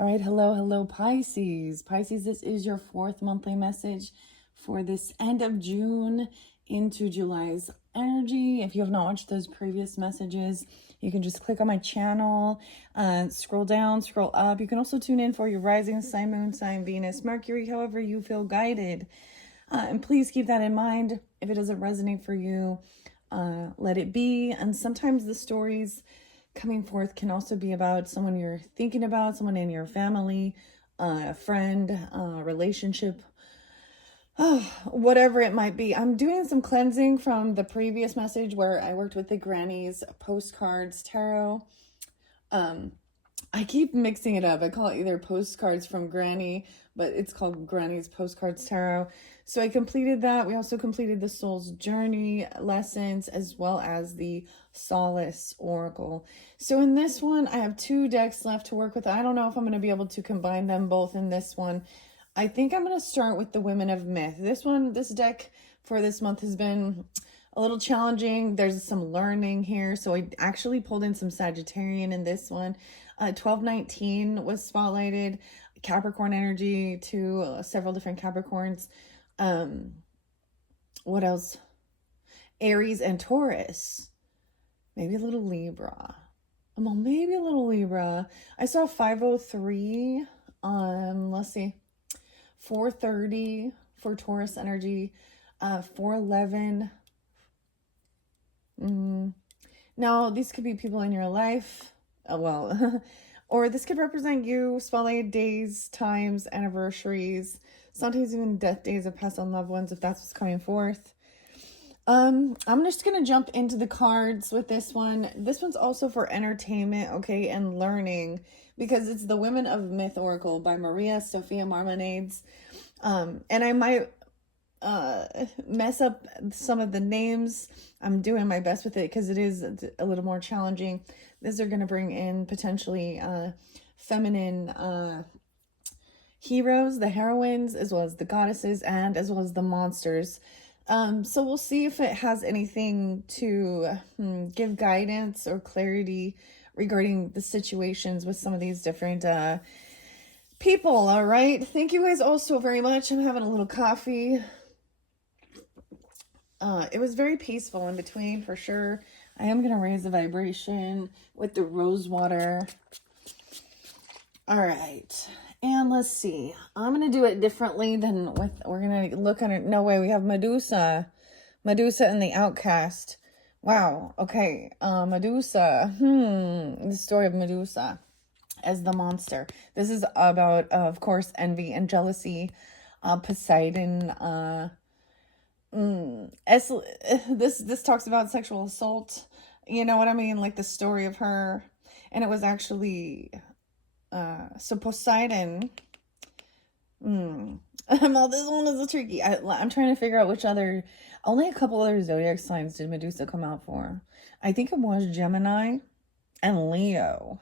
All right, hello, Pisces. Pisces, this is your fourth monthly message for this end of June into July's energy. If you have not watched those previous messages, you can just click on my channel, scroll down, scroll up. You can also tune in for your rising sign, moon sign, Venus, Mercury, however you feel guided. And please keep that in mind. If it doesn't resonate for you, let it be. And sometimes the stories coming forth can also be about someone you're thinking about, someone in your family, a friend, relationship, whatever it might be. I'm doing some cleansing from the previous message where I worked with the Granny's Postcards Tarot. I keep mixing it up. I call it either Postcards from Granny, but it's called Granny's Postcards Tarot. So I completed that. We also completed the Soul's Journey lessons as well as the Solace Oracle. So in this one, I have 2 decks left to work with. I don't know if I'm going to be able to combine them both in this one. I think I'm going to start with the Women of Myth. This deck for this month has been a little challenging. There's some learning here. So I actually pulled in some Sagittarian in this one. 1219 was spotlighted. Capricorn energy to several different Capricorns. What else? Aries and Taurus. Maybe a little Libra. Well, maybe a little Libra. I saw 503. Let's see. 430 for Taurus energy. 411. Now, these could be people in your life. Or this could represent you, spotlight days, times, anniversaries, sometimes even death days of past on loved ones, if that's what's coming forth. I'm just going to jump into the cards with this one. This one's also for entertainment, okay, and learning, because it's the Women of Myth Oracle by Maria Sophia Marmonades. And I might mess up some of the names. I'm doing my best with it because it is a little more challenging. These are going to bring in potentially feminine heroes, the heroines, as well as the goddesses, and as well as the monsters. So we'll see if it has anything to give guidance or clarity regarding the situations with some of these different people. All right. Thank you guys all so very much. I'm having a little coffee. It was very peaceful in between, for sure. I am going to raise the vibration with the rose water. All right. And let's see. I'm going to do it differently than with, we're going to look at it. No way. We have Medusa. Medusa and the Outcast. Wow. Okay. Medusa. The story of Medusa as the monster. This is about, of course, envy and jealousy. Poseidon, this talks about sexual assault, you know what I mean, like the story of her. And it was actually so Poseidon, this one is a tricky. I'm trying to figure out which other, only a couple other zodiac signs did Medusa come out for. I think it was Gemini and Leo.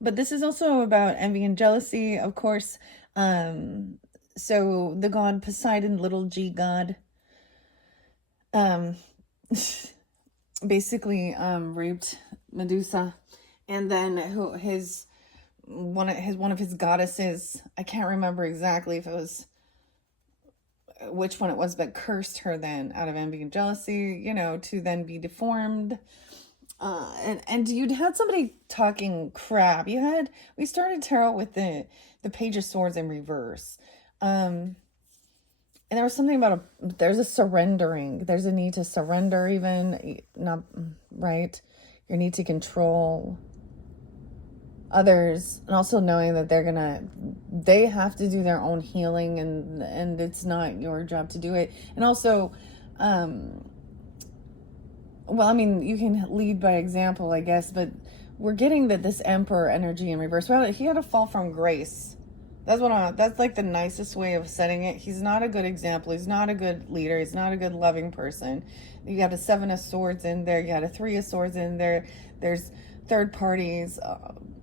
But this is also about envy and jealousy, of course. So the god Poseidon, little g god, basically raped Medusa, and then one of his goddesses, I can't remember exactly if it was which one it was, but cursed her then out of envy and jealousy, you know, to then be deformed. And you'd had somebody talking crap. We started tarot with the Page of Swords in reverse. And there was something about there's a surrendering. There's a need to surrender, even, not right. Your need to control others, and also knowing that they have to do their own healing, and it's not your job to do it. And also, well, I mean, you can lead by example, I guess, but we're getting that this Emperor energy in reverse. Well, he had a fall from grace. That's like the nicest way of setting it. He's not a good example. He's not a good leader. He's not a good loving person. You got a 7 of Swords in there. You got a 3 of Swords in there. There's third parties,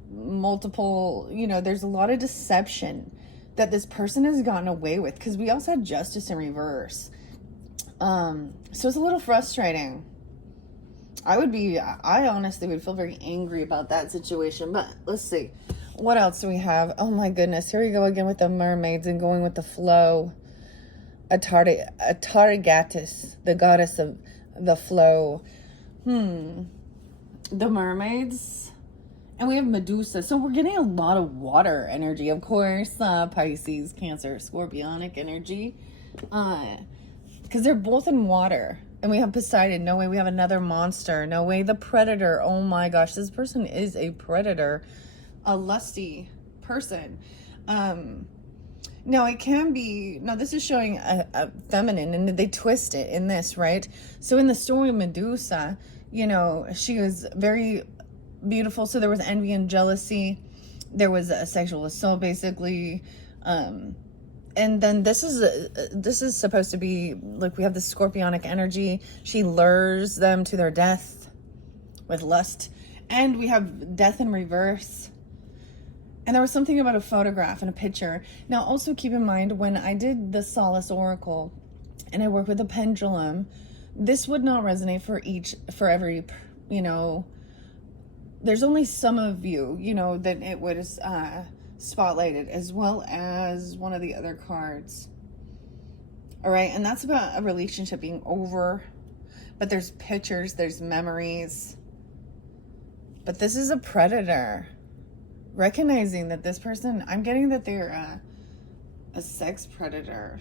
multiple, there's a lot of deception that this person has gotten away with, because we also had Justice in reverse. So it's a little frustrating. I honestly would feel very angry about that situation, but let's see. What else do we have? Oh my goodness. Here we go again with the mermaids and going with the flow. Atargatis, the goddess of the flow. The mermaids. And we have Medusa. So we're getting a lot of water energy, of course. Pisces, Cancer, Scorpionic energy. Because they're both in water. And we have Poseidon. No way we have another monster. No way the predator. Oh my gosh, this person is a predator. A lusty person. Now it can be, now this is showing a feminine, and they twist it in this, right? So in the story Medusa, you know, she was very beautiful. So there was envy and jealousy. There was a sexual assault, basically. And then this is supposed to be, like, we have the scorpionic energy. She lures them to their death with lust. And we have death in reverse. And there was something about a photograph and a picture. Now, also keep in mind, when I did the Solace Oracle and I work with a pendulum, this would not resonate for every, you know, there's only some of you, you know, that it would spotlighted, as well as one of the other cards. All right, and that's about a relationship being over, but there's pictures, there's memories. But this is a predator. Recognizing that this person, I'm getting that they're a sex predator.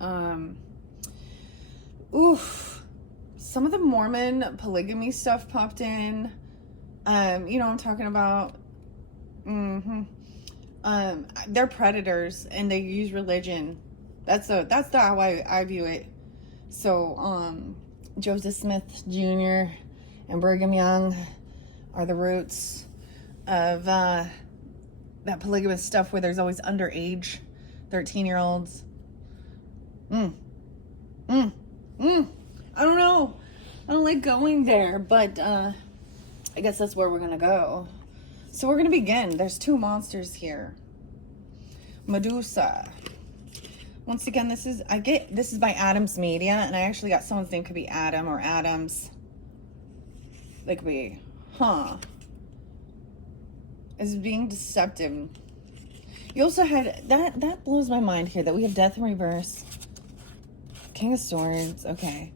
Some of the Mormon polygamy stuff popped in. You know what I'm talking about? They're predators and they use religion. That's how I view it. So, Joseph Smith Jr. and Brigham Young are the roots of that polygamous stuff where there's always underage 13-year-olds. I don't know. I don't like going there, but I guess that's where we're gonna go. So we're gonna begin. There's two monsters here. Medusa. Once again, this is by Adams Media, and I actually got someone's name, could be Adam or Adams. They could be, is being deceptive. You also had that blows my mind here that we have death in reverse. King of Swords. Okay.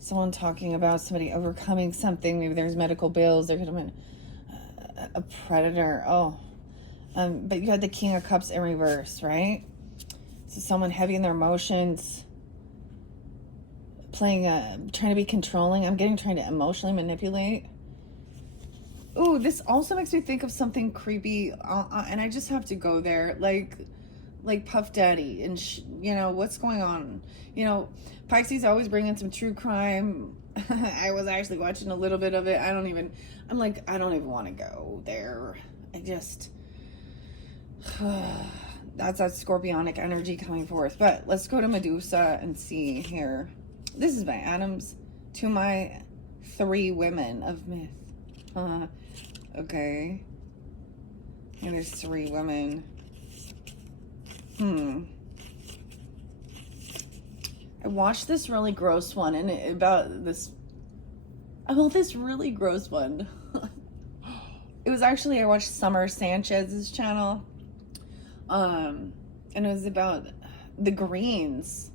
Someone talking about somebody overcoming something. Maybe there's medical bills. There could have been a predator. But you had the King of Cups in reverse, right? So someone heavy in their emotions, trying to be controlling. I'm getting trying to emotionally manipulate. Ooh, this also makes me think of something creepy, and I just have to go there, like Puff Daddy, and you know what's going on. You know, Pisces always bring in some true crime. I was actually watching a little bit of it. I don't even want to go there. That's that scorpionic energy coming forth. But let's go to Medusa and see here. This is by Adams. To my 3 women of myth. Okay. And there's 3 women. I watched this really gross one, and about this really gross one. It was actually, I watched Summer Sanchez's channel. And it was about the Greens.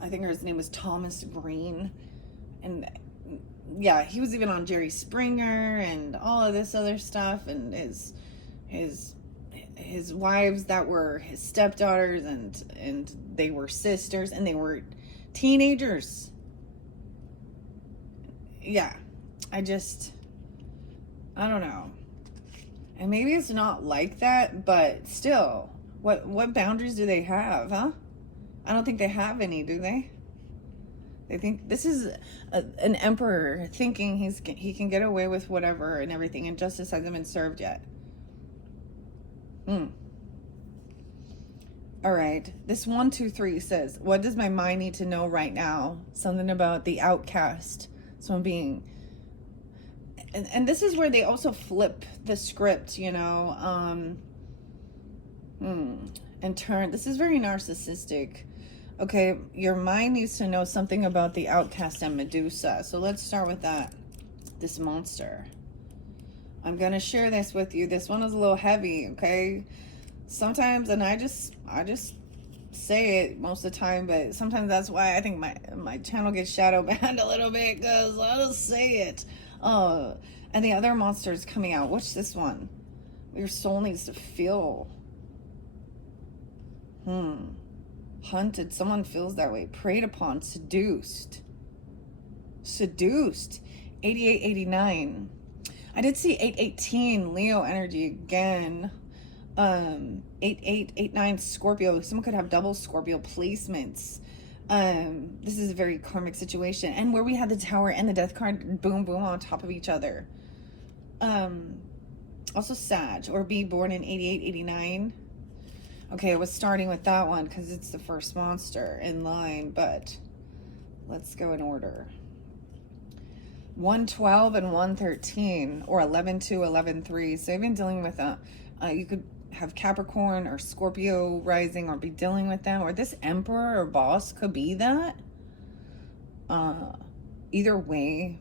I think his name was Thomas Green. And yeah, he was even on Jerry Springer and all of this other stuff, and his wives that were his stepdaughters, and they were sisters, and they were teenagers. Yeah, I don't know. And maybe it's not like that, but still, what boundaries do they have, huh? I don't think they have any, do they? They think this is an emperor thinking he can get away with whatever and everything, and justice hasn't been served yet. All right. This 1, 2, 3 says, what does my mind need to know right now? Something about the outcast. Someone being... And this is where they also flip the script, you know. And turn... This is very narcissistic. Okay, your mind needs to know something about the outcast and Medusa. So let's start with that. This monster. I'm going to share this with you. This one is a little heavy, okay? Sometimes, and I just say it most of the time, but sometimes that's why I think my channel gets shadow banned a little bit, because I'll say it. And the other monster is coming out. What's this one? Your soul needs to feel. Hunted. Someone feels that way. Preyed upon. Seduced. 88, 89. I did see 818 Leo energy again. 8889 Scorpio. Someone could have double Scorpio placements. This is a very karmic situation. And where we had the Tower and the Death card, boom, boom, on top of each other. Also Sag, or be born in 88, 89. Okay, I was starting with that one because it's the first monster in line, but let's go in order. 112 and 113, or 11-2, 11-3. So even dealing with you could have Capricorn or Scorpio rising, or be dealing with them, or this Emperor or boss could be that. Either way.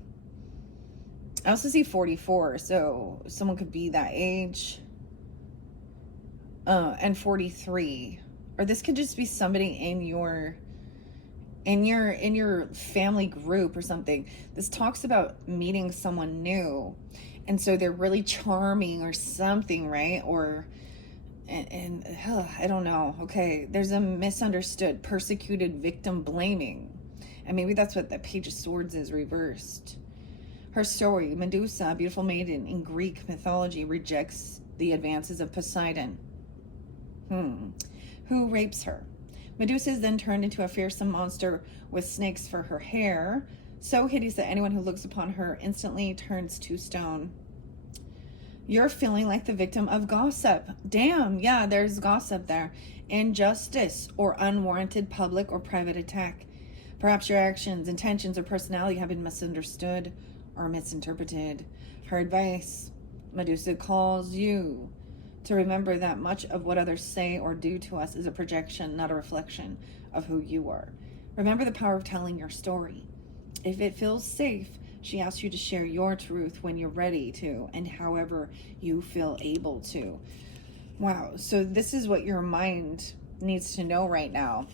I also see 44, so someone could be that age. And 43, or this could just be somebody in your family group or something. This talks about meeting someone new, and so they're really charming or something, right? Or I don't know. Okay, there's a misunderstood, persecuted victim blaming, and maybe that's what the Page of Swords is reversed. Her story: Medusa, a beautiful maiden in Greek mythology, rejects the advances of Poseidon, who rapes her. Medusa is then turned into a fearsome monster with snakes for her hair, so hideous that anyone who looks upon her instantly turns to stone. You're feeling like the victim of gossip. Damn, yeah, there's gossip there. Injustice or unwarranted public or private attack. Perhaps your actions, intentions, or personality have been misunderstood or misinterpreted. Her advice: Medusa calls you to remember that much of what others say or do to us is a projection, not a reflection of who you are. Remember the power of telling your story. If it feels safe, she asks you to share your truth when you're ready to, and however you feel able to. Wow, so this is what your mind needs to know right now.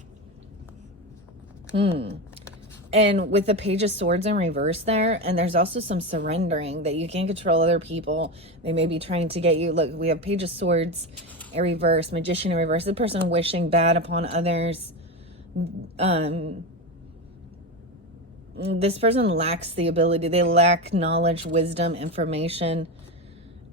And with the Page of Swords in reverse there, and there's also some surrendering, that you can't control other people. They may be trying to get you. Look, we have Page of Swords in reverse, Magician in reverse. The person wishing bad upon others. This person lacks the ability. They lack knowledge, wisdom, information.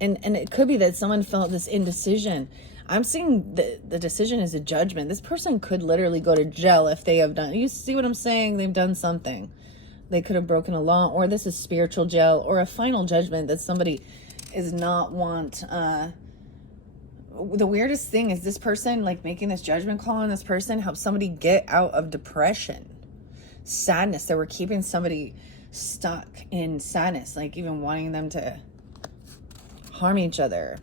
And it could be that someone felt this indecision. I'm seeing the decision is a judgment. This person could literally go to jail if they have done. You see what I'm saying? They've done something. They could have broken a law, or this is spiritual jail, or a final judgment that somebody is not want. The weirdest thing is this person, like, making this judgment call on this person helps somebody get out of depression, sadness. They were keeping somebody stuck in sadness, like even wanting them to harm each other.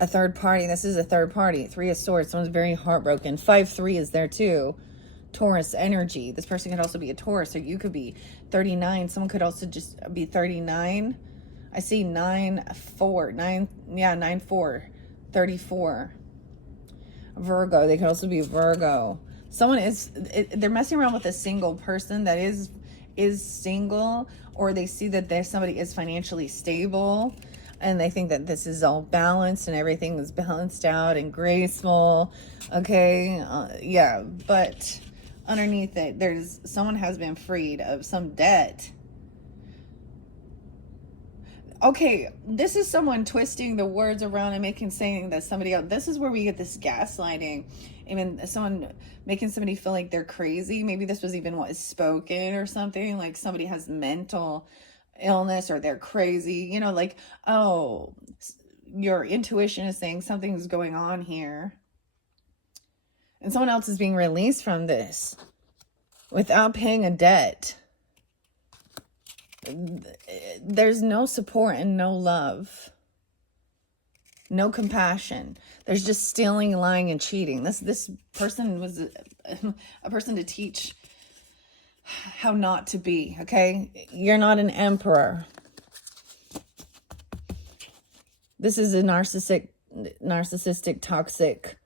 A third party. This is a third party. 3 of Swords. Someone's very heartbroken. 5-3 is there too. Taurus energy. This person could also be a Taurus, or you could be 39. Someone could also just be 39. I see 9-4. 9-4. 34. Virgo. They could also be Virgo. Someone is, they're messing around with a single person that is single, or they see that there's somebody is financially stable, and they think that this is all balanced and everything is balanced out and graceful. Okay, yeah, but underneath it, there's someone has been freed of some debt. Okay, this is someone twisting the words around and saying that somebody else. This is where we get this gaslighting. Even someone making somebody feel like they're crazy. Maybe this was even what is spoken or something, like somebody has mental illness or they're crazy, you know, like, oh, your intuition is saying something's going on here, and someone else is being released from this without paying a debt. There's no support and no love, no compassion. There's just stealing, lying, and cheating. This person was a person to teach how not to be. Okay, you're not an emperor. This is a narcissistic, toxic,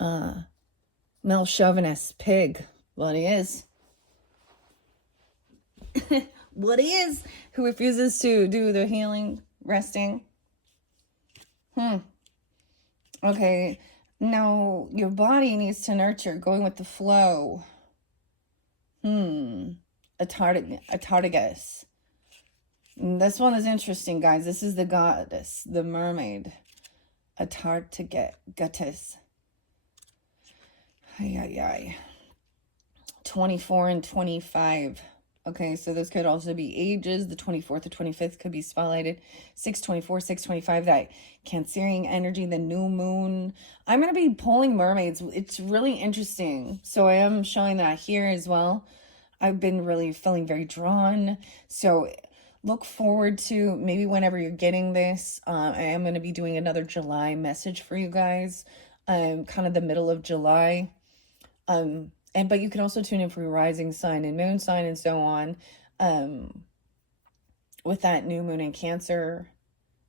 male chauvinist pig. What he is. What he is. Who refuses to do the healing, resting. Okay. Now, your body needs to nurture, going with the flow. Atardigus. This one is interesting, guys. This is the goddess, the mermaid. Atardigus. Ay. 24 and 25. Okay, so this could also be ages. The 24th or 25th could be spotlighted. 624, 625, that Cancerian energy, the new moon. I'm going to be pulling mermaids. It's really interesting. So I am showing that here as well. I've been really feeling very drawn. So look forward to maybe whenever you're getting this. I am going to be doing another July message for you guys. Kind of the middle of July. But you can also tune in for your rising sign and moon sign and so on. With that new moon in Cancer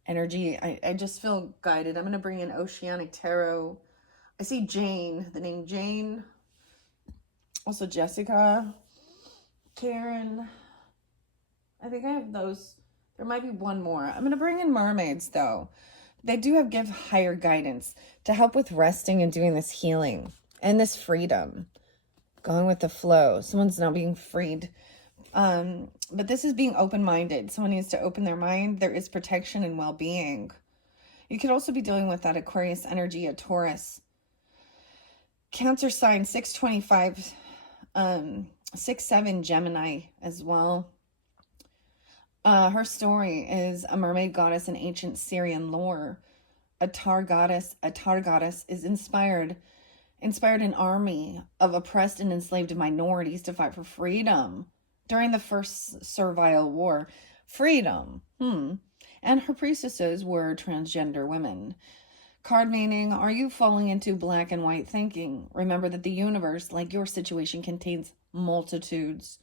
energy, I just feel guided. I'm going to bring in Oceanic Tarot. I see Jane, the name Jane. Also Jessica, Karen. I think I have those. There might be one more. I'm going to bring in mermaids, though. They do give higher guidance to help with resting and doing this healing and this freedom. Going with the flow. Someone's not being freed. But this is being open-minded. Someone needs to open their mind. There is protection and well-being. You could also be dealing with that Aquarius energy, a Taurus. Cancer sign, 625, 6-7 Gemini as well. Her story is a mermaid goddess in ancient Syrian lore. A Tar goddess is inspired an army of oppressed and enslaved minorities to fight for freedom during the first Servile War. Freedom. And her priestesses were transgender women. Card meaning, are you falling into black and white thinking? Remember that the universe, like your situation, contains multitudes.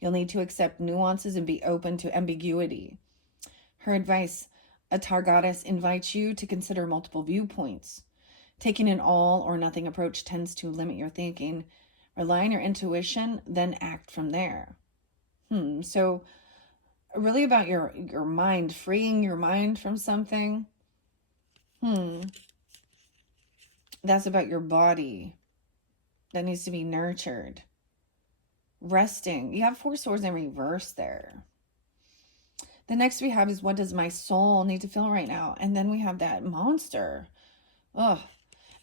You'll need to accept nuances and be open to ambiguity. Her advice, a Tar goddess invites you to consider multiple viewpoints. Taking an all or nothing approach tends to limit your thinking. Rely on your intuition, then act from there. So really about your mind, freeing your mind from something. That's about your body that needs to be nurtured. Resting. You have 4 swords in reverse there. The next we have is, what does my soul need to feel right now? And then we have that monster.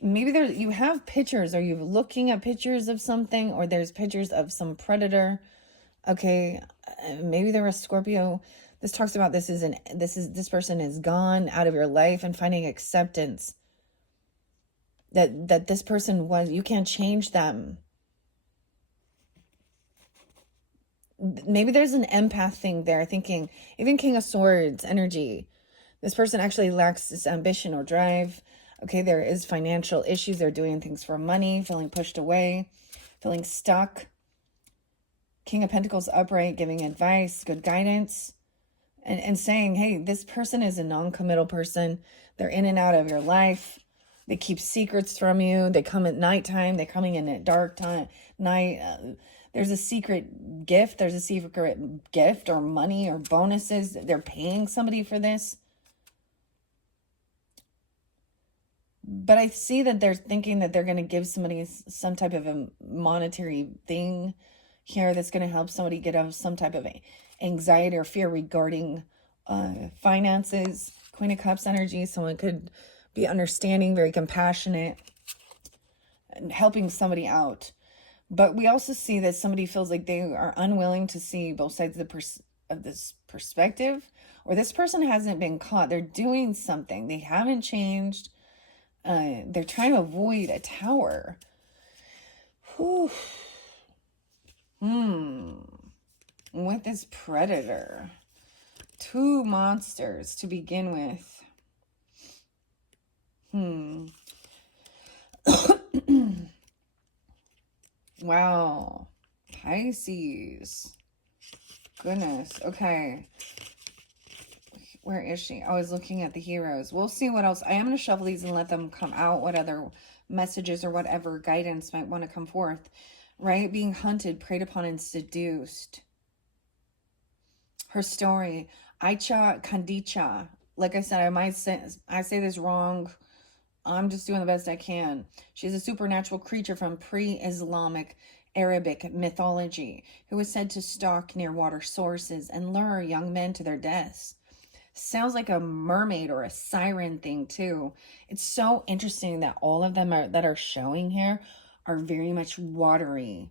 Maybe you have pictures. Are you looking at pictures of something, or there's pictures of some predator? Okay, maybe they're a Scorpio. This talks about this person is gone out of your life and finding acceptance that this person you can't change them. Maybe there's an empath thing there, thinking, even King of Swords energy. This person actually lacks this ambition or drive. Okay, there is financial issues. They're doing things for money, feeling pushed away, feeling stuck. King of Pentacles upright, giving advice, good guidance, and saying, hey, this person is a non-committal person. They're in and out of your life. They keep secrets from you. They come at nighttime. They're coming in at dark time, night. There's a secret gift. There's a secret gift or money or bonuses. They're paying somebody for this. But I see that they're thinking that they're going to give somebody some type of a monetary thing here that's going to help somebody get out of some type of anxiety or fear regarding finances. Queen of Cups energy. Someone could be understanding, very compassionate, and helping somebody out. But we also see that somebody feels like they are unwilling to see both sides of this perspective, or this person hasn't been caught. They're doing something. They haven't changed. They're trying to avoid a tower. Whew. With this predator. 2 monsters to begin with. Wow. Pisces. Goodness. Okay. Where is she? I was looking at the heroes. We'll see what else. I am going to shuffle these and let them come out. What other messages or whatever guidance might want to come forth. Right? Being hunted, preyed upon, and seduced. Her story. Aicha Kandicha. Like I said, I say this wrong. I'm just doing the best I can. She's a supernatural creature from pre-Islamic Arabic mythology who was said to stalk near water sources and lure young men to their deaths. Sounds like a mermaid or a siren thing too. It's so interesting that all of them that are showing here are very much watery.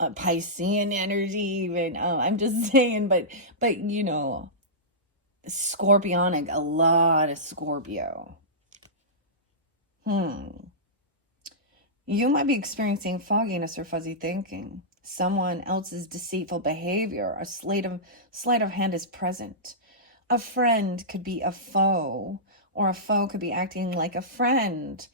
Piscean energy even. I'm just saying, but you know, Scorpionic, a lot of Scorpio. You might be experiencing fogginess or fuzzy thinking. Someone else's deceitful behavior, a sleight of hand is present. A friend could be a foe, or a foe could be acting like a friend.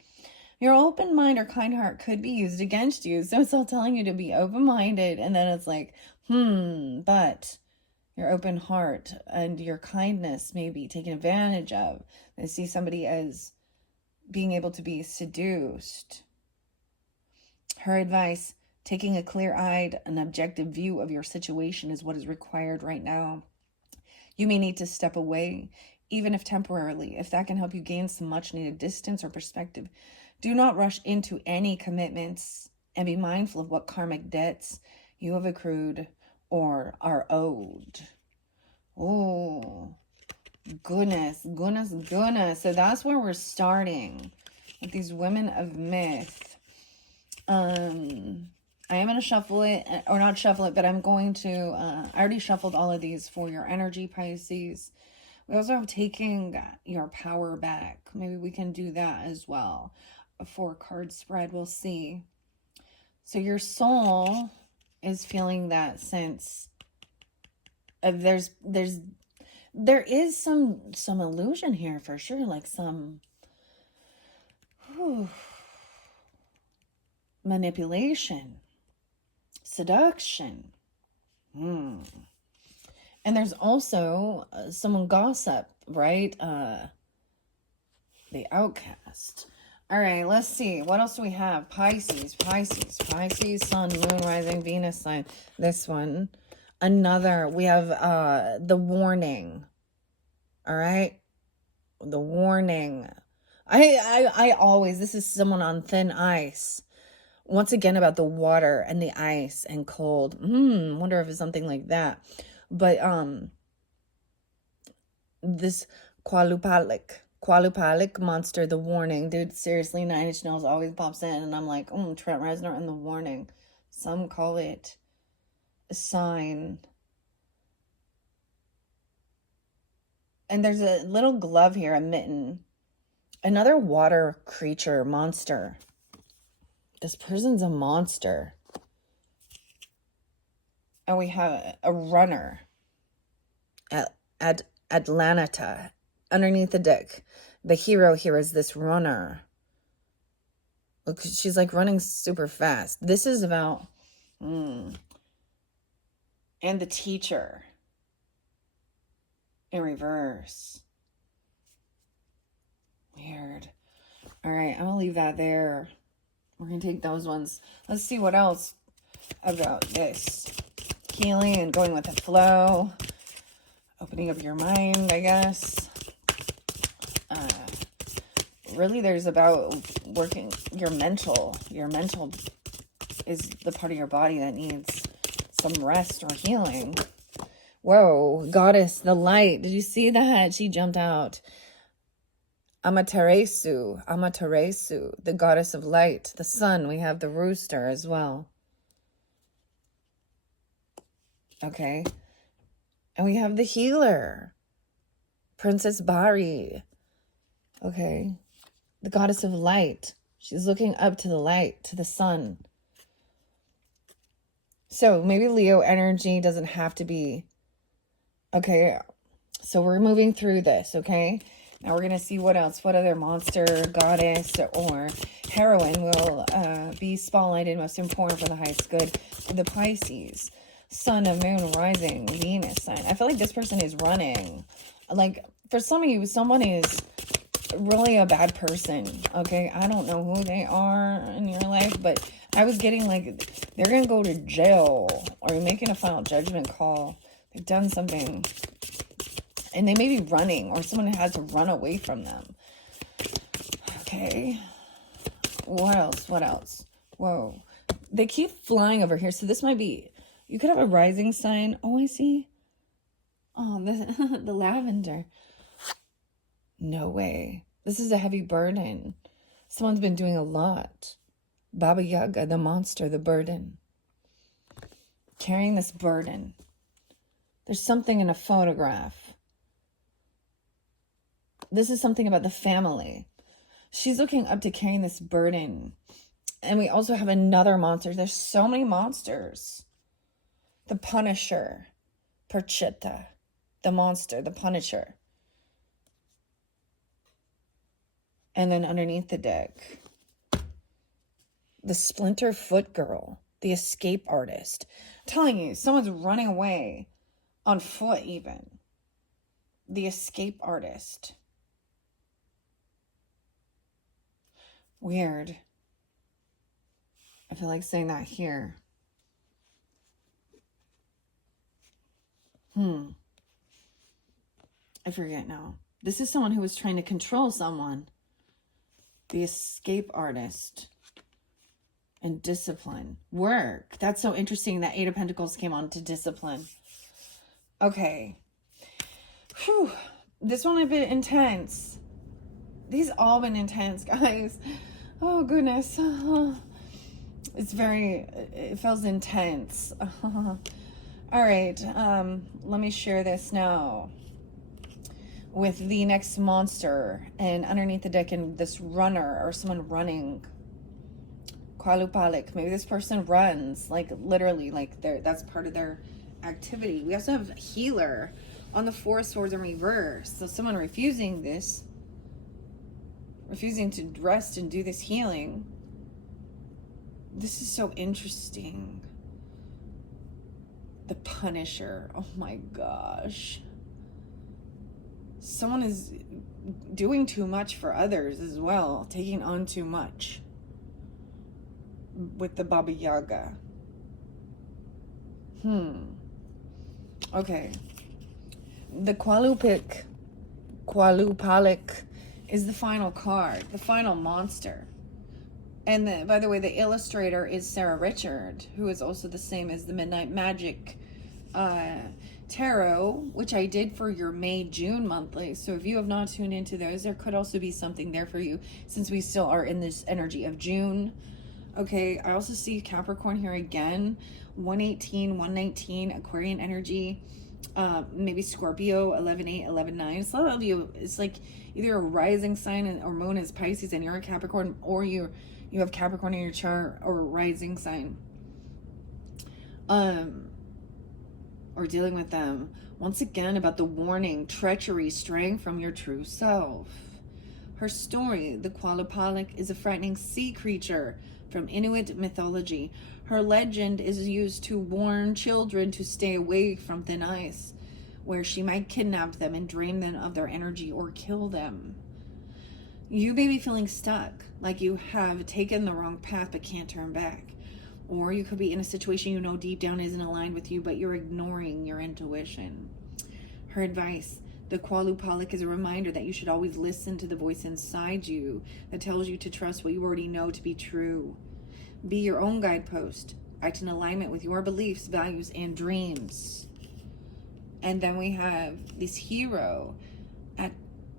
Your open mind or kind heart could be used against you. So it's all telling you to be open-minded, and then it's like, but your open heart and your kindness may be taken advantage of. They see somebody as being able to be seduced. Her advice, taking a clear-eyed and objective view of your situation is what is required right now. You may need to step away, even if temporarily, if that can help you gain some much-needed distance or perspective. Do not rush into any commitments and be mindful of what karmic debts you have accrued or are owed. Oh, goodness. So that's where we're starting with these women of myth. I am going to shuffle it, or not shuffle it, but I'm going to, I already shuffled all of these for your energy, Pisces. We also have taking your power back. Maybe we can do that as well. A 4-card spread, we'll see. So your soul is feeling that sense of there is some illusion here for sure, like some manipulation, seduction. And there's also some gossip, right? The outcast. All right, let's see. What else do we have? Pisces, Sun, Moon, Rising, Venus sign. This one. Another. We have the warning. All right? The warning. I always, this is someone on thin ice. Once again, about the water and the ice and cold. Wonder if it's something like that. But this Qualupalic monster, the warning. Dude, seriously, Nine Inch Nails always pops in, and I'm like, Trent Reznor and the warning. Some call it a sign. And there's a little glove here, a mitten. Another water creature, monster. This person's a monster. And we have a runner at Atlanta. Underneath the deck, the hero here is this runner. Look, she's like running super fast. This is about, and the teacher in reverse. Weird. All right, I'm gonna leave that there. We're gonna take those ones. Let's see what else about this. Healing and going with the flow. Opening up your mind, I guess. Really, there's about working your mental. Your mental is the part of your body that needs some rest or healing. Whoa, goddess, the light. Did you see that? She jumped out. Amaterasu, the goddess of light. The sun, we have the rooster as well. Okay. And we have the healer. Princess Bari. Okay. The goddess of light. She's looking up to the light, to the sun. So maybe Leo energy doesn't have to be. Okay. So we're moving through this, okay? Now we're going to see what else. What other monster, goddess, or heroine will be spotlighted most important for the highest good for the Pisces. Sun, of Moon, Rising, Venus sign. I feel like this person is running. Like, for some of you, someone is really a bad person, okay? I don't know who they are in your life, but I was getting like they're gonna go to jail, or you're making a final judgment call. They've done something, and they may be running, or someone has to run away from them. Okay, what else? What else? Whoa, they keep flying over here. So this might be, you could have a rising sign. Oh, I see. Oh, the lavender. No way. This is a heavy burden. Someone's been doing a lot. Baba Yaga, the monster, the burden. Carrying this burden. There's something in a photograph. This is something about the family. She's looking up to carrying this burden. And we also have another monster. There's so many monsters. The Punisher. Perchita. The monster, the Punisher. And then underneath the deck, the Splinter Foot Girl, the escape artist. I'm telling you, someone's running away on foot even. The escape artist. Weird. I feel like saying that here. I forget now. This is someone who was trying to control someone. The escape artist. And discipline. Work. That's so interesting that Eight of Pentacles came on to discipline. Okay. Whew. This one a bit intense. These all been intense, guys. Oh, goodness. It's very, it feels intense. All right. Let me share this now with the next monster. And underneath the deck, and this runner or someone running. Qualupalik. Maybe this person runs, like literally, like that's part of their activity. We also have healer on the Four of Swords in reverse. So someone refusing to rest and do this healing. This is so interesting. The Punisher. Oh my gosh. Someone is doing too much for others as well, taking on too much. With the Baba Yaga. Okay. The Qualupalik is the final card, the final monster. And by the way, the illustrator is Sarah Richard, who is also the same as the Midnight Magic Tarot, which I did for your May-June monthly. So if you have not tuned into those, there could also be something there for you, since we still are in this energy of June. Okay, I also see Capricorn here again. 118, 119, Aquarian energy. Maybe Scorpio, 11-8, 11-9. It's a lot of you, it's like either a rising sign or moon is Pisces and you're a Capricorn, or you have Capricorn in your chart, or a rising sign. Or dealing with them. Once again, about the warning, treachery, straying from your true self. Her story, the Qualupalik, is a frightening sea creature from Inuit mythology. Her legend is used to warn children to stay away from thin ice, where she might kidnap them and drain them of their energy or kill them. You may be feeling stuck, like you have taken the wrong path but can't turn back. Or you could be in a situation you know deep down isn't aligned with you, but you're ignoring your intuition. Her advice, the Qualupalik, is a reminder that you should always listen to the voice inside you that tells you to trust what you already know to be true. Be your own guidepost. Act in alignment with your beliefs, values, and dreams. And then we have this hero,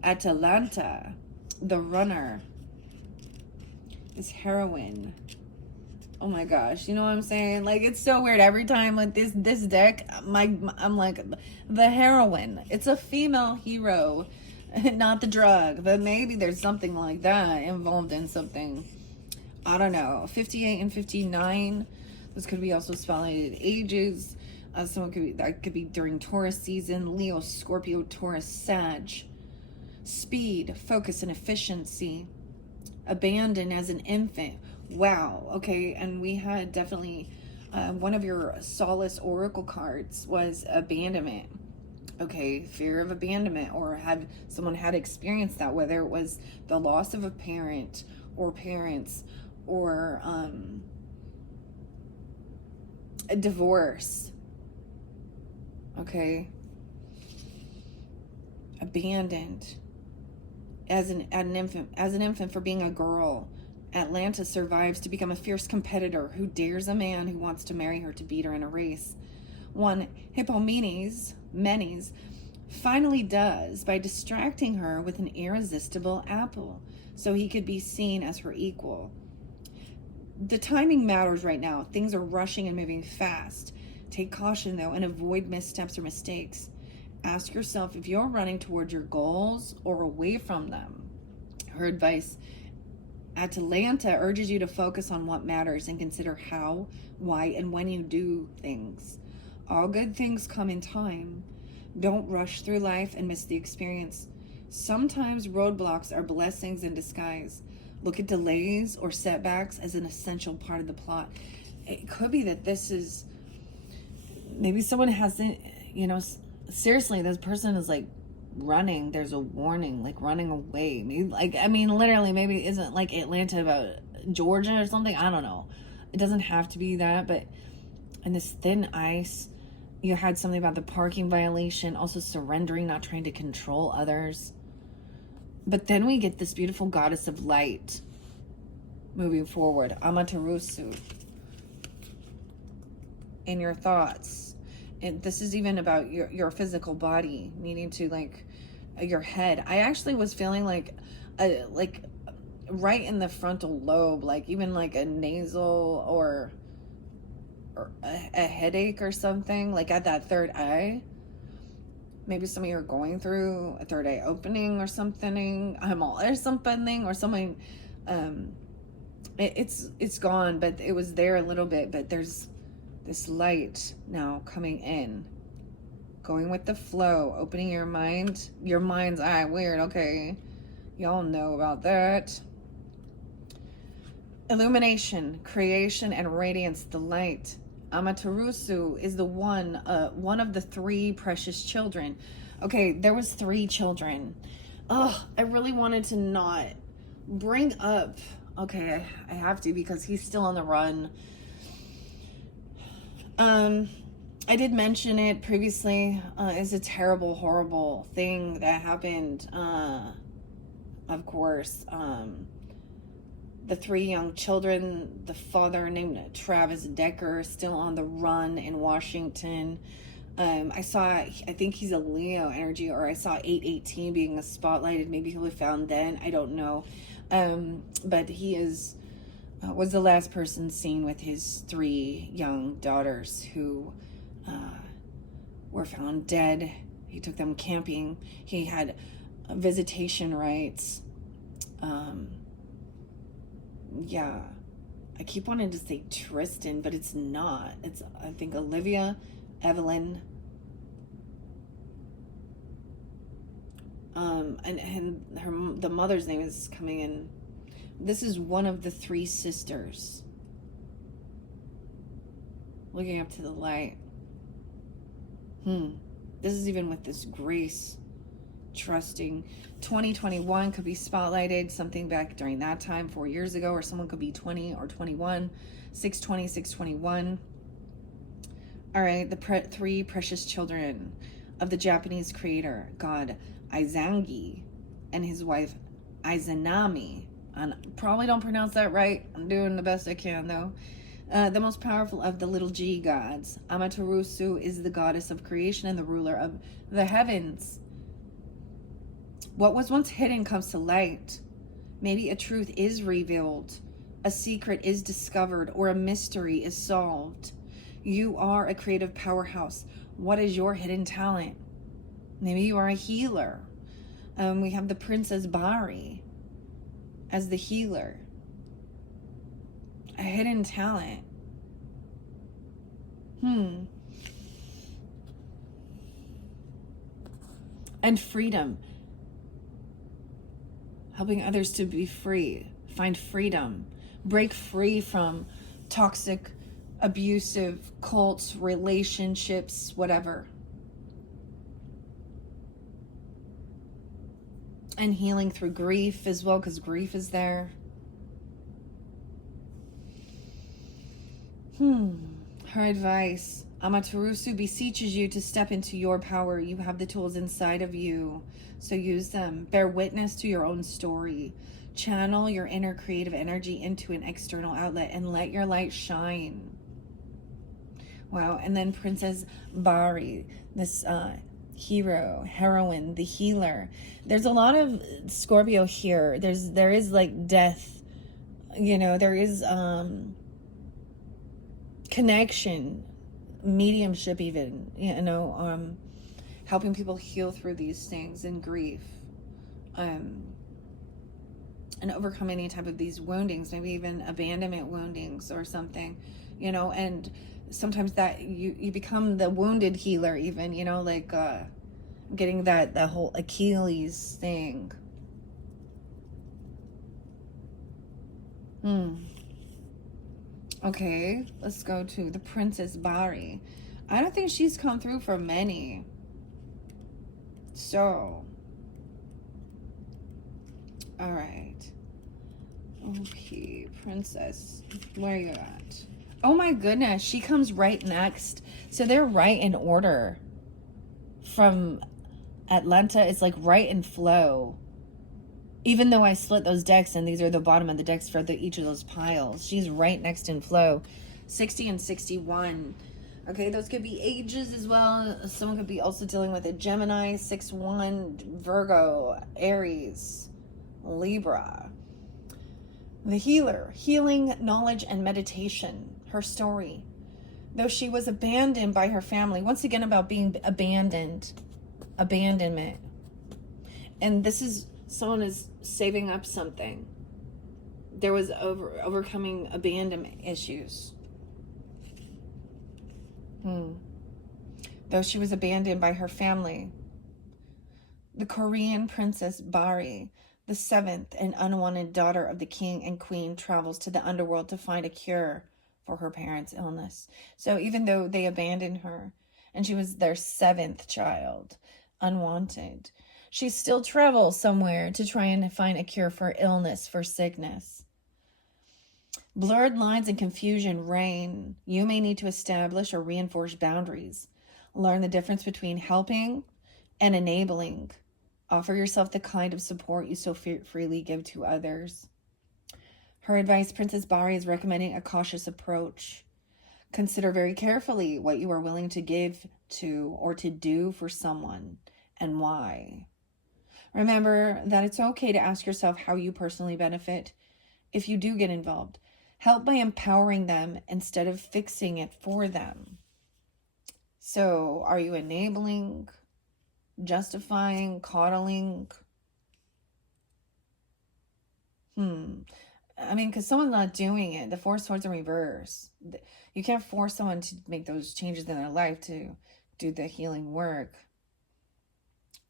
Atalanta, the runner. This heroine. Oh my gosh, you know what I'm saying? Like, it's so weird. Every time with this deck, I'm like, the heroine. It's a female hero, not the drug. But maybe there's something like that involved in something. I don't know. 58 and 59. This could be also spotlighted ages. That could be during Taurus season. Leo, Scorpio, Taurus, Sag. Speed, focus, and efficiency. Abandoned as an infant. Wow. Okay. And we had definitely one of your solace oracle cards was abandonment. Okay, fear of abandonment, or have someone had experienced that, whether it was the loss of a parent or parents, or a divorce. Okay, abandoned as an infant for being a girl. Atlanta survives to become a fierce competitor who dares a man who wants to marry her to beat her in a race. One Hippomenes, Menes, finally does by distracting her with an irresistible apple so he could be seen as her equal. The timing matters right now. Things are rushing and moving fast. Take caution though and avoid missteps or mistakes. Ask yourself if you're running towards your goals or away from them. Her advice: Atalanta urges you to focus on what matters and consider how, why, and when you do things. All good things come in time. Don't rush through life and miss the experience. Sometimes roadblocks are blessings in disguise. Look at delays or setbacks as an essential part of the plot. It could be that this is, maybe someone hasn't, seriously, this person is like running. There's a warning, like running away. Maybe, literally, maybe it isn't like Atlanta about Georgia or something. I don't know. It doesn't have to be that, but in this thin ice, you had something about the parking violation, also surrendering, not trying to control others. But then we get this beautiful goddess of light moving forward, Amaterasu, in your thoughts. And this is even about your physical body, needing to, like, your head. I actually was feeling like right in the frontal lobe, like even like a nasal or a headache or something, like at that third eye. Maybe some of you are going through a third eye opening or something, or something, or something. It's gone, but it was there a little bit. But there's this light now coming in, going with the flow, opening your mind's eye. Weird, okay, y'all know about that. Illumination, creation, and radiance, the light. Amaterasu is the one of the three precious children. Okay, there was 3 children. I really wanted to not bring up. Okay, I have to because he's still on the run. I did mention it previously. It's a terrible, horrible thing that happened. Of course, the 3 young children, the father named Travis Decker, still on the run in Washington. I think he's a Leo energy, or I saw 818 being spotlighted. Maybe he'll be found then. I don't know. But he was the last person seen with his 3 young daughters who were found dead. He took them camping. He had visitation rights. Yeah, I keep wanting to say Tristan, but it's not. It's, I think, Olivia, Evelyn, and the mother's name is coming in. This is one of the 3 sisters looking up to the light. This is even with this grace, trusting. 2021 could be spotlighted, something back during that time 4 years ago, or someone could be 20 or 21. 620, 621. All right, the 3 precious children of the Japanese creator god Izanagi and his wife Izanami. I probably don't pronounce that right. I'm doing the best I can though. The most powerful of the little g gods. Amaterasu is the goddess of creation and the ruler of the heavens. What was once hidden comes to light. Maybe a truth is revealed, a secret is discovered, or a mystery is solved. You are a creative powerhouse. What is your hidden talent? Maybe you are a healer. We have the Princess Bari as the healer. A hidden talent. And freedom. Helping others to be free, find freedom, break free from toxic, abusive cults, relationships, whatever. And healing through grief as well, because grief is there. Her advice: Amaterasu beseeches you to step into your power. You have the tools inside of you, so use them. Bear witness to your own story. Channel your inner creative energy into an external outlet and let your light shine. Wow. And then Princess Bari, this heroine, the healer. There's a lot of Scorpio here. There is like death, there is connection, mediumship even, helping people heal through these things and grief, and overcome any type of these woundings, maybe even abandonment woundings or something, and sometimes that you become the wounded healer even, like getting that whole Achilles thing. Okay, let's go to the Princess Bari. I don't think she's come through for many. So, all right. Okay, Princess, where are you at? Oh my goodness, she comes right next. So they're right in order. From Atlanta, it's like right in flow. Even though I split those decks and these are the bottom of the decks for each of those piles, she's right next in flow. 60 and 61. Okay, those could be ages as well. Someone could be also dealing with a Gemini, 6-1, Virgo, Aries, Libra. The healer, healing, knowledge, and meditation. Her story. Though she was abandoned by her family. Once again about being abandoned. Abandonment. And this is, someone is saving up something. There was overcoming abandonment issues. Though she was abandoned by her family. The Korean Princess Bari, the seventh and unwanted daughter of the king and queen, travels to the underworld to find a cure for her parents' illness. So even though they abandoned her and she was their seventh child, unwanted, she still travels somewhere to try and find a cure for illness, for sickness. Blurred lines and confusion reign. You may need to establish or reinforce boundaries. Learn the difference between helping and enabling. Offer yourself the kind of support you so freely give to others. Her advice, Princess Bari, is recommending a cautious approach. Consider very carefully what you are willing to give to or to do for someone and why. Remember that it's okay to ask yourself how you personally benefit if you do get involved. Help by empowering them instead of fixing it for them. So, are you enabling, justifying, coddling? I mean, because someone's not doing it. The Four Swords in reverse. You can't force someone to make those changes in their life to do the healing work.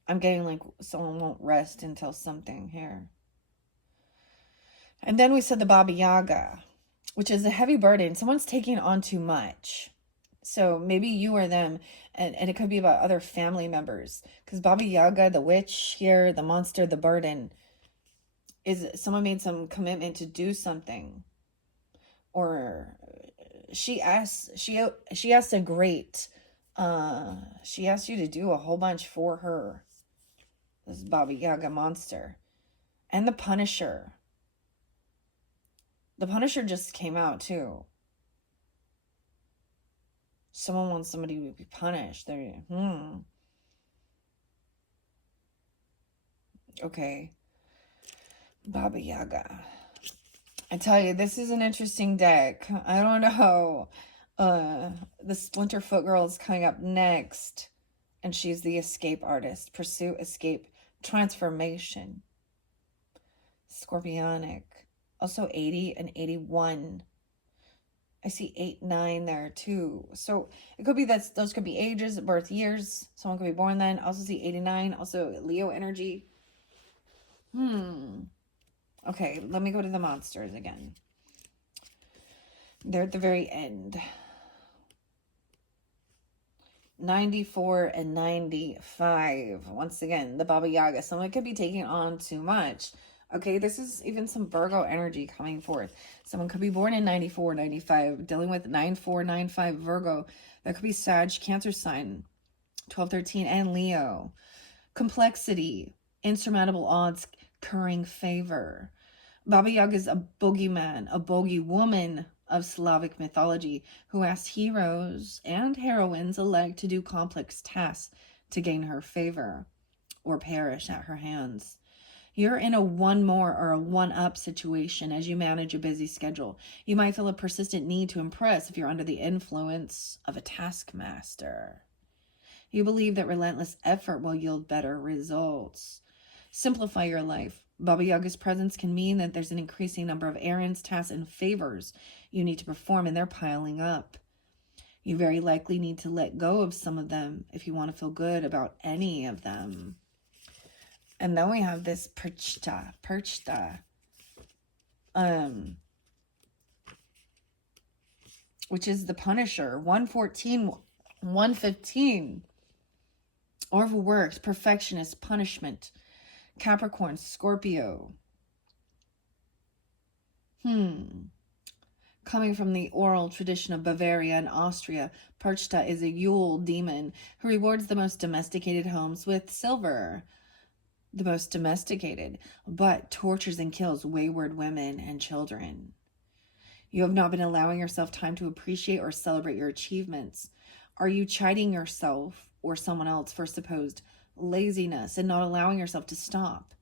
I'm getting like someone won't rest until something here. And then we said the Baba Yaga, which is a heavy burden. Someone's taking on too much. So maybe you or them, and it could be about other family members. Because Baba Yaga, the witch here, the monster, the burden, is someone made some commitment to do something. Or she asked a great, she asked you to do a whole bunch for her. This Baba Yaga monster. And the Punisher. The Punisher just came out too. Someone wants somebody to be punished. Okay. Baba Yaga. I tell you, this is an interesting deck. I don't know. The Splinterfoot Girl is coming up next. And she's the escape artist. Pursue, escape, transformation. Scorpionic. Also 80 and 81. I see 8, 9 there too. So it could be that those could be ages, birth years. Someone could be born then. Also see 89. Also Leo energy. Okay, let me go to the monsters again. They're at the very end. 94 and 95. Once again, the Baba Yaga. Someone could be taking on too much. Okay, this is even some Virgo energy coming forth. Someone could be born in 94, 95, dealing with 9495 Virgo. That could be Sag, Cancer sign, 12, 13, and Leo. Complexity, insurmountable odds, currying favor. Baba Yaga is a boogeyman, a bogey woman of Slavic mythology who asked heroes and heroines alike to do complex tasks to gain her favor or perish at her hands. You're in a one more or a one up situation as you manage a busy schedule. You might feel a persistent need to impress if you're under the influence of a taskmaster. You believe that relentless effort will yield better results. Simplify your life. Baba Yaga's presence can mean that there's an increasing number of errands, tasks, and favors you need to perform, and they're piling up. You very likely need to let go of some of them if you want to feel good about any of them. And then we have this perchta, which is the Punisher, 114, 115. Overworked, perfectionist, punishment. Capricorn, Scorpio. Coming from the oral tradition of Bavaria and Austria, Perchta is a Yule demon who rewards the most domesticated homes with silver. The most domesticated, but tortures and kills wayward women and children. You have not been allowing yourself time to appreciate or celebrate your achievements. Are you chiding yourself or someone else for supposed laziness and not allowing yourself to stop?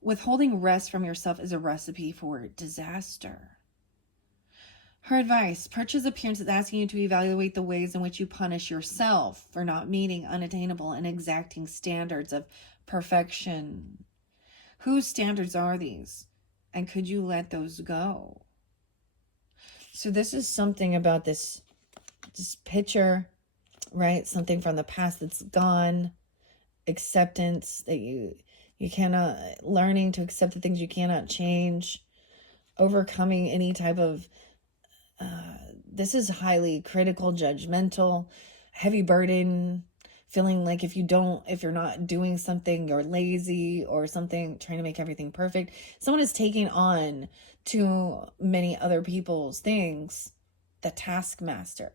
Withholding rest from yourself is a recipe for disaster. Her advice, Perch's appearance is asking you to evaluate the ways in which you punish yourself for not meeting unattainable and exacting standards of perfection. Whose standards are these? And could you let those go? So this is something about this picture, right? Something from the past that's gone. Acceptance that you cannot, learning to accept the things you cannot change. Overcoming any type of, this is highly critical, judgmental, heavy burden. Feeling like if you're not doing something, you're lazy or something, trying to make everything perfect. Someone is taking on too many other people's things. The taskmaster.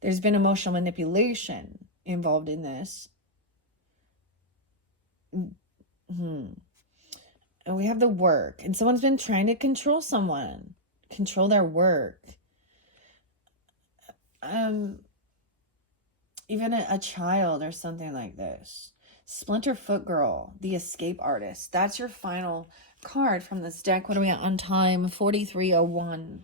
There's been emotional manipulation involved in this. And we have the work. And someone's been trying to control someone. Control their work. Even a child or something like this. Splinter Foot Girl, the escape artist. That's your final card from this deck. What are we at on time? 43:01.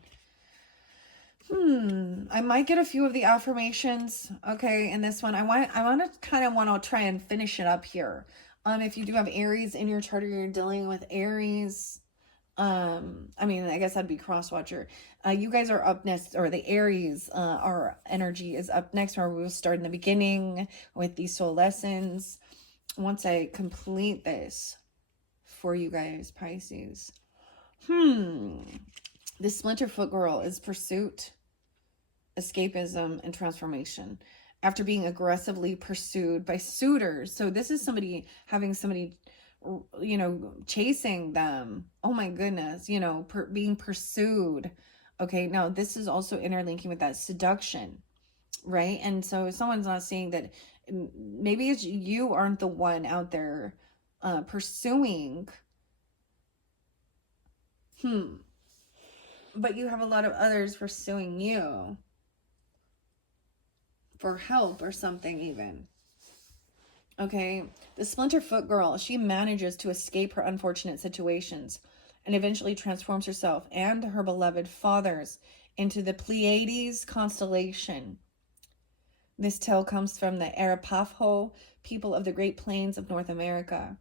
I might get a few of the affirmations, okay, in this one. I want to try and finish it up here. If you do have Aries in your chart or you're dealing with Aries, I guess that'd be cross watcher. You guys are up next, or the Aries, our energy is up next, where we'll start in the beginning with these soul lessons. Once I complete this for you guys, Pisces. This Splinter Foot Girl is pursuit, escapism, and transformation. After being aggressively pursued by suitors. So this is somebody having somebody, chasing them. Oh my goodness, being pursued. Okay, now this is also interlinking with that seduction, right? And so someone's not seeing that maybe it's you aren't the one out there pursuing. But you have a lot of others pursuing you for help or something even. Okay, the Splinter Foot Girl, she manages to escape her unfortunate situations and eventually transforms herself and her beloved fathers into the Pleiades constellation. This tale comes from the Arapaho people of the Great Plains of North America.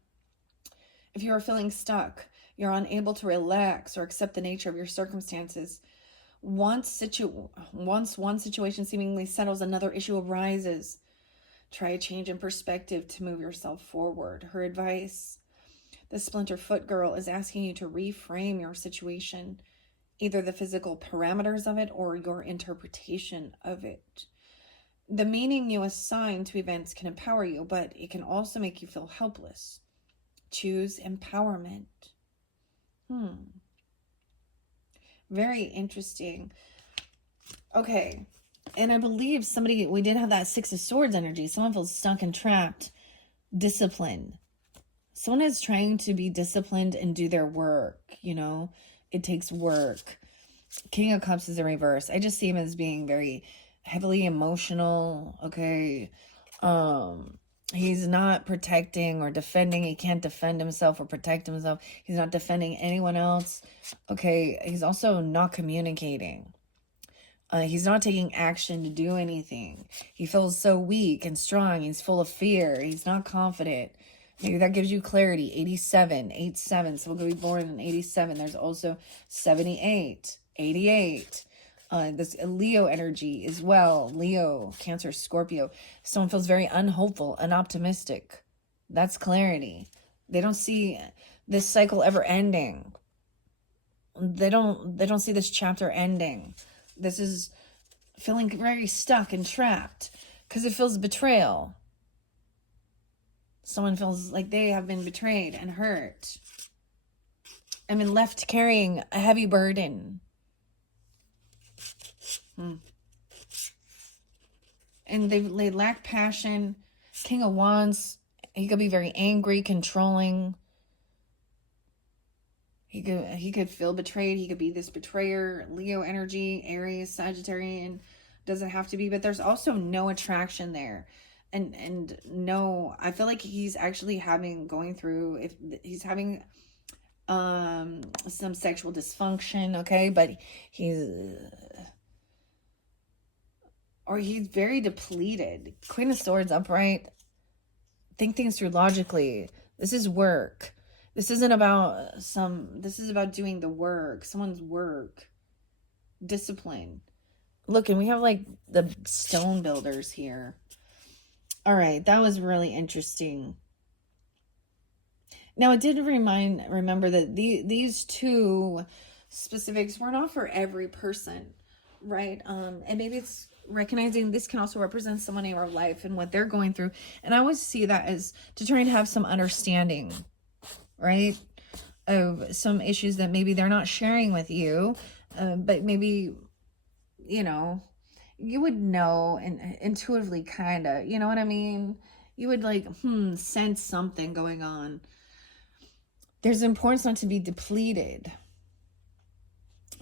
If you are feeling stuck, you're unable to relax or accept the nature of your circumstances, once one situation seemingly settles, another issue arises. Try a change in perspective to move yourself forward. Her advice, the Splinter Foot Girl, is asking you to reframe your situation, either the physical parameters of it or your interpretation of it. The meaning you assign to events can empower you, but it can also make you feel helpless. Choose empowerment. Very interesting. Okay. And I believe we did have that Six of Swords energy. Someone feels stuck and trapped. Discipline. Someone is trying to be disciplined and do their work, It takes work. King of Cups is a reverse. I just see him as being very heavily emotional, okay? He's not protecting or defending. He can't defend himself or protect himself. He's not defending anyone else. Okay, he's also not communicating. He's not taking action to do anything. He feels so weak and strong. He's full of fear. He's not confident. Maybe that gives you clarity. 87, 87. So we're going to be born in 87. There's also 78, 88. This Leo energy as well. Leo, Cancer, Scorpio. Someone feels very unhopeful, unoptimistic. That's clarity. They don't see this cycle ever ending. They don't see this chapter ending. This is feeling very stuck and trapped because it feels betrayal. Someone feels like they have been betrayed and hurt. I mean, left carrying a heavy burden. And they lack passion. King of Wands, he could be very angry, controlling. He could feel betrayed. He could be this betrayer. Leo energy, Aries, Sagittarian, doesn't have to be, but there's also no attraction there. And no, I feel like he's actually if he's having some sexual dysfunction, okay, but he's very depleted. Queen of Swords upright. Think things through logically. This is work. This isn't about this is about doing the work, someone's work. Discipline. Look, and we have like the stone builders here. All right, that was really interesting. Now, it did remember that these two specifics were not for every person, right? And maybe it's recognizing this can also represent someone in your life and what they're going through. And I always see that as to try and have some understanding, right, of some issues that maybe they're not sharing with you, but maybe, you would know and intuitively kind of, you know what I mean? You would like, sense something going on. There's importance not to be depleted.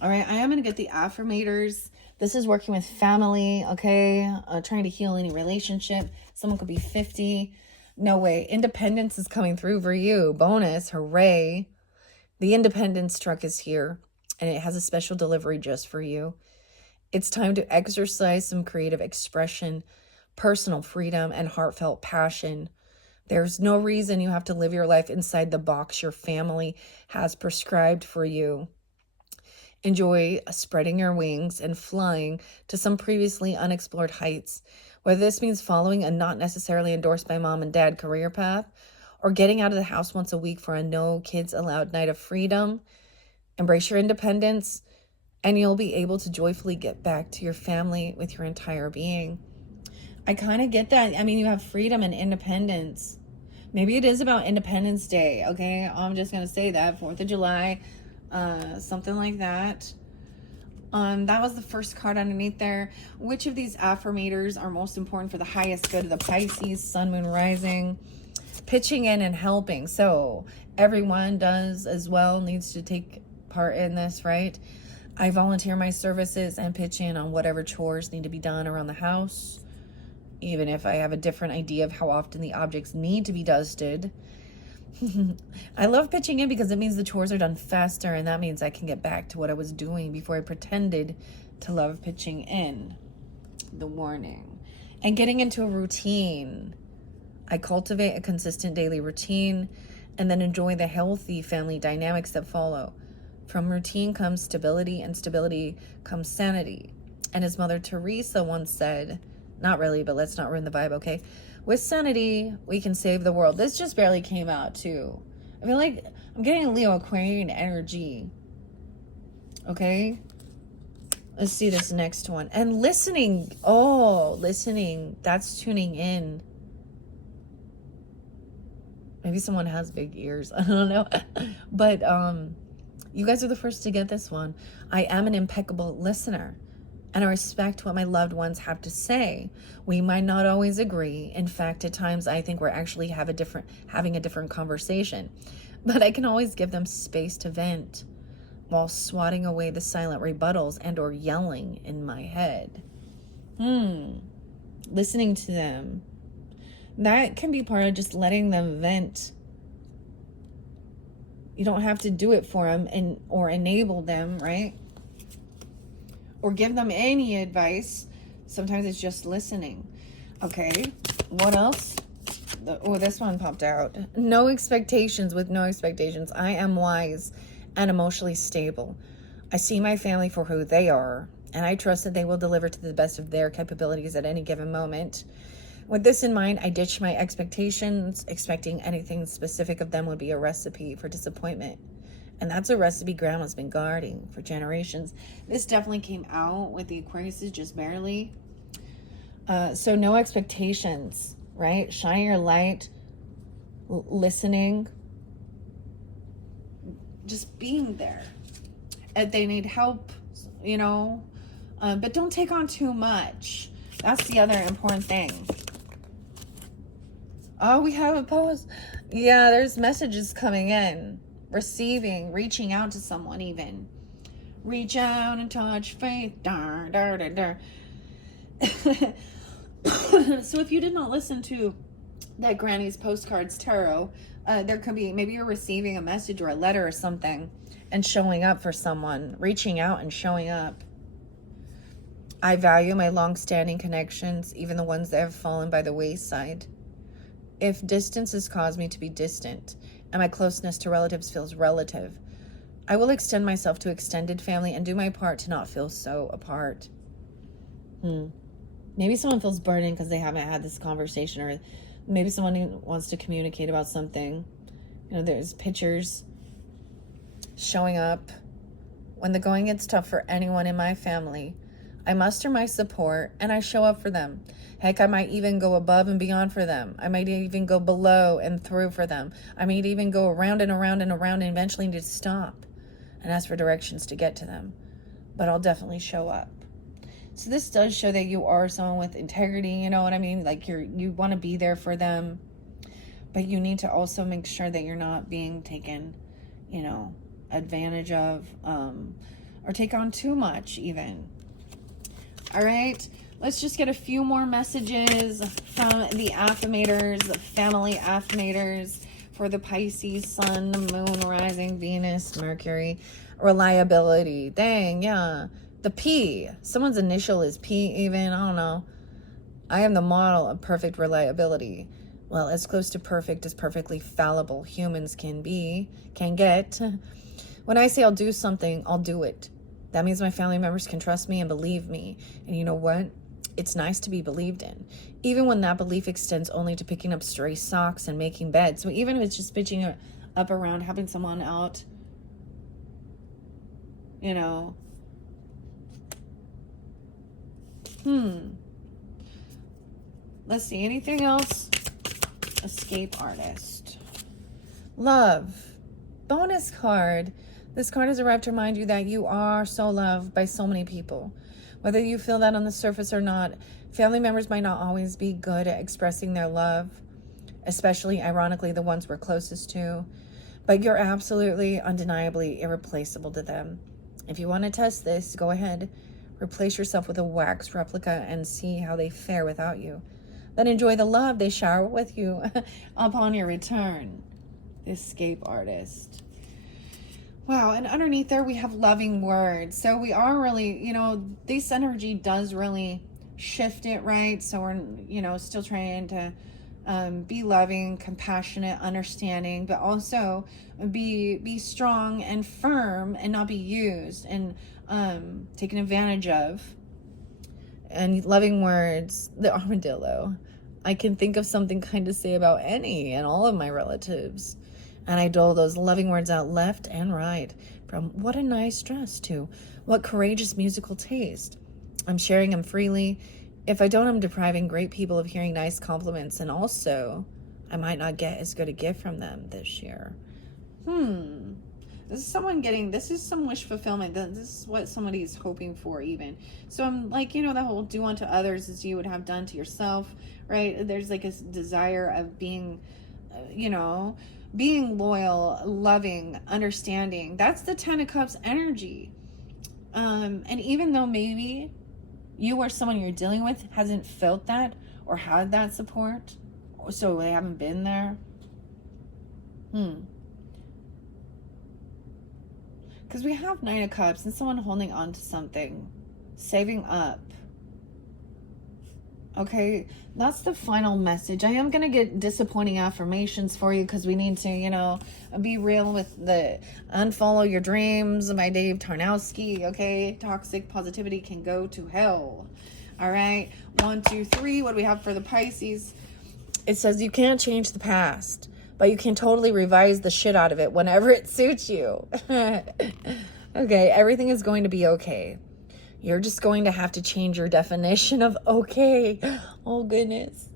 All right, I am going to get the Affirmators. This is working with family, okay? Trying to heal any relationship. Someone could be 50. No way. Independence is coming through for you. Bonus. Hooray. The Independence truck is here, and it has a special delivery just for you. It's time to exercise some creative expression, personal freedom, and heartfelt passion. There's no reason you have to live your life inside the box your family has prescribed for you. Enjoy spreading your wings and flying to some previously unexplored heights. Whether this means following a not necessarily endorsed by mom and dad career path, or getting out of the house once a week for a no kids allowed night of freedom, embrace your independence, and you'll be able to joyfully get back to your family with your entire being. I kind of get that. I mean, you have freedom and independence. Maybe it is about Independence Day, okay? I'm just going to say that. 4th of July, something like that. That was the first card underneath there. Which of these affirmators are most important for the highest good of the Pisces, Sun, Moon, Rising? Pitching in and helping. So everyone does as well, needs to take part in this, right? I volunteer my services and pitch in on whatever chores need to be done around the house, even if I have a different idea of how often the objects need to be dusted. I love pitching in because it means the chores are done faster, and that means I can get back to what I was doing before I pretended to love pitching in. The warning. And getting into a routine. I cultivate a consistent daily routine and then enjoy the healthy family dynamics that follow. From routine comes stability, and stability comes sanity. And as Mother Teresa once said, not really, but let's not ruin the vibe, okay? With sanity, we can save the world. This just barely came out, too. I feel like I'm getting Leo Aquarian energy, okay? Let's see this next one. And listening. Oh, listening. That's tuning in. Maybe someone has big ears. I don't know. But you guys are the first to get this one. I am an impeccable listener, and I respect what my loved ones have to say. We might not always agree. In fact, at times I think we're actually having a different conversation. But I can always give them space to vent while swatting away the silent rebuttals and or yelling in my head. Listening to them. That can be part of just letting them vent. You don't have to do it for them or enable them, right? Or give them any advice. Sometimes it's just listening. Okay, what else? Oh, this one popped out. No expectations. With no expectations. I am wise and emotionally stable. I see my family for who they are, and I trust that they will deliver to the best of their capabilities at any given moment. With this in mind, I ditch my expectations. Expecting anything specific of them would be a recipe for disappointment. And that's a recipe grandma's been guarding for generations. This definitely came out with the Aquariuses just barely. So no expectations, right? Shine your light, listening, just being there. If they need help, but don't take on too much. That's the other important thing. Oh, we have a post. Yeah, there's messages coming in. Receiving, reaching out to someone even. Reach out and touch faith. Dar, dar, dar, dar. So if you did not listen to that Granny's Postcards Tarot, there could be, maybe you're receiving a message or a letter or something and showing up for someone. Reaching out and showing up. I value my long-standing connections, even the ones that have fallen by the wayside. If distance has caused me to be distant, and my closeness to relatives feels relative, I will extend myself to extended family and do my part to not feel so apart. Maybe someone feels burdened because they haven't had this conversation, or maybe someone wants to communicate about something. There's pictures showing up. When the going gets tough for anyone in my family, I muster my support and I show up for them. Heck, I might even go above and beyond for them. I might even go below and through for them. I might even go around and around and around and eventually need to stop and ask for directions to get to them. But I'll definitely show up. So this does show that you are someone with integrity, you know what I mean? Like you want to be there for them, but you need to also make sure that you're not being taken, advantage of, or take on too much even. All right, let's just get a few more messages from the Affirmators, the family Affirmators for the Pisces, Sun, Moon, Rising, Venus, Mercury. Reliability. Dang, yeah. The P. Someone's initial is P even. I don't know. I am the model of perfect reliability. Well, as close to perfect as perfectly fallible humans can get. When I say I'll do something, I'll do it. That means my family members can trust me and believe me. And you know what? It's nice to be believed in. Even when that belief extends only to picking up stray socks and making beds. So even if it's just bitching up around, helping someone out, Let's see. Anything else? Escape artist. Love. Bonus card. This card has arrived to remind you that you are so loved by so many people. Whether you feel that on the surface or not, family members might not always be good at expressing their love, especially, ironically, the ones we're closest to. But you're absolutely, undeniably irreplaceable to them. If you want to test this, go ahead. Replace yourself with a wax replica and see how they fare without you. Then enjoy the love they shower with you upon your return. Escape artist. Wow, and underneath there we have loving words. So we are really, this energy does really shift it, right? So we're, still trying to be loving, compassionate, understanding, but also be strong and firm and not be used and taken advantage of. And loving words, the armadillo. I can think of something kind to say about any and all of my relatives. And I dole those loving words out left and right, from what a nice dress to what courageous musical taste. I'm sharing them freely. If I don't, I'm depriving great people of hearing nice compliments, and also I might not get as good a gift from them this year. This is some wish fulfillment. This is what somebody is hoping for, even. So I'm like, the whole do unto others as you would have done to yourself, right? There's like a desire of being, being loyal, loving, understanding. That's the Ten of Cups energy. And even though maybe you or someone you're dealing with hasn't felt that or had that support, so they haven't been there. Because we have Nine of Cups and someone holding on to something, saving up. Okay, that's the final message. I am going to get disappointing affirmations for you because we need to, be real with the Unfollow Your Dreams by Dave Tarnowski. Okay, toxic positivity can go to hell. All right, 1, 2, 3. What do we have for the Pisces? It says you can't change the past, but you can totally revise the shit out of it whenever it suits you. Okay, everything is going to be okay. You're just going to have to change your definition of okay. Oh, goodness.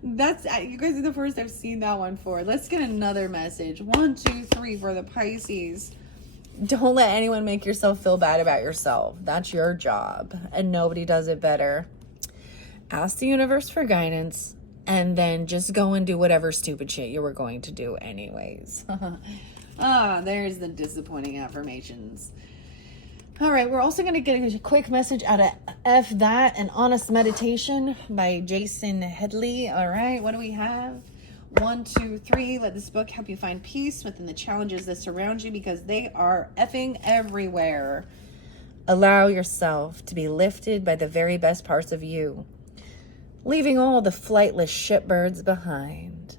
That's, you guys are the first I've seen that one for. Let's get another message. 1, 2, 3 for the Pisces. Don't let anyone make yourself feel bad about yourself. That's your job, and nobody does it better. Ask the universe for guidance, and then just go and do whatever stupid shit you were going to do anyways. There's the disappointing affirmations. All right, we're also going to get a quick message out of F That, an Honest Meditation by Jason Headley. All right, what do we have? 1, 2, 3. Let this book help you find peace within the challenges that surround you, because they are effing everywhere. Allow yourself to be lifted by the very best parts of you, leaving all the flightless shitbirds behind.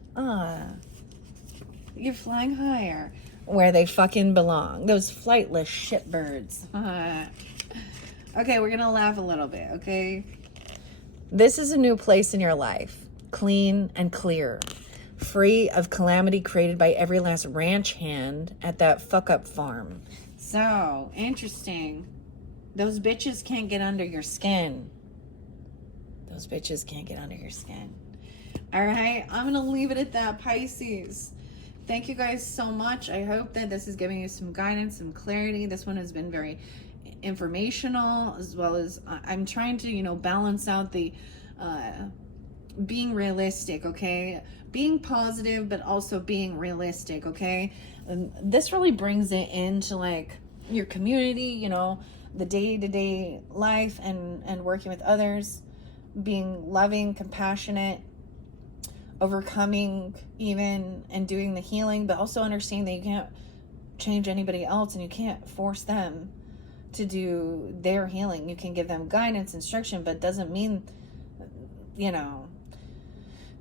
You're flying higher, where they fucking belong. Those flightless shitbirds. Okay, we're gonna laugh a little bit, okay? This is a new place in your life, clean and clear, free of calamity created by every last ranch hand at that fuck-up farm. So, interesting. Those bitches can't get under your skin. Those bitches can't get under your skin. All right, I'm gonna leave it at that, Pisces. Thank you guys so much. I hope that this is giving you some guidance, some clarity. This one has been very informational, as well as I'm trying to, balance out the being realistic, okay? Being positive, but also being realistic, okay? And this really brings it into like your community, the day-to-day life and working with others, being loving, compassionate, overcoming even, and doing the healing, but also understanding that you can't change anybody else and you can't force them to do their healing. You can give them guidance, instruction, but doesn't mean,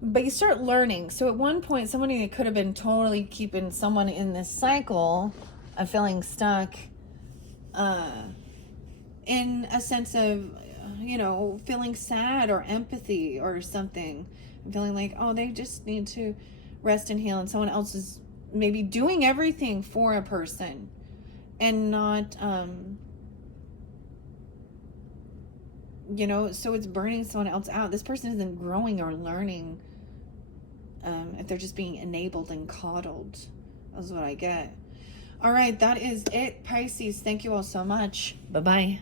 but you start learning. So at one point, somebody that could have been totally keeping someone in this cycle of feeling stuck, in a sense of, feeling sad or empathy or something, feeling like, they just need to rest and heal, and someone else is maybe doing everything for a person and not, so it's burning someone else out. This person isn't growing or learning, if they're just being enabled and coddled. That's what I get. All right, that is it, Pisces. Thank you all so much. Bye-bye.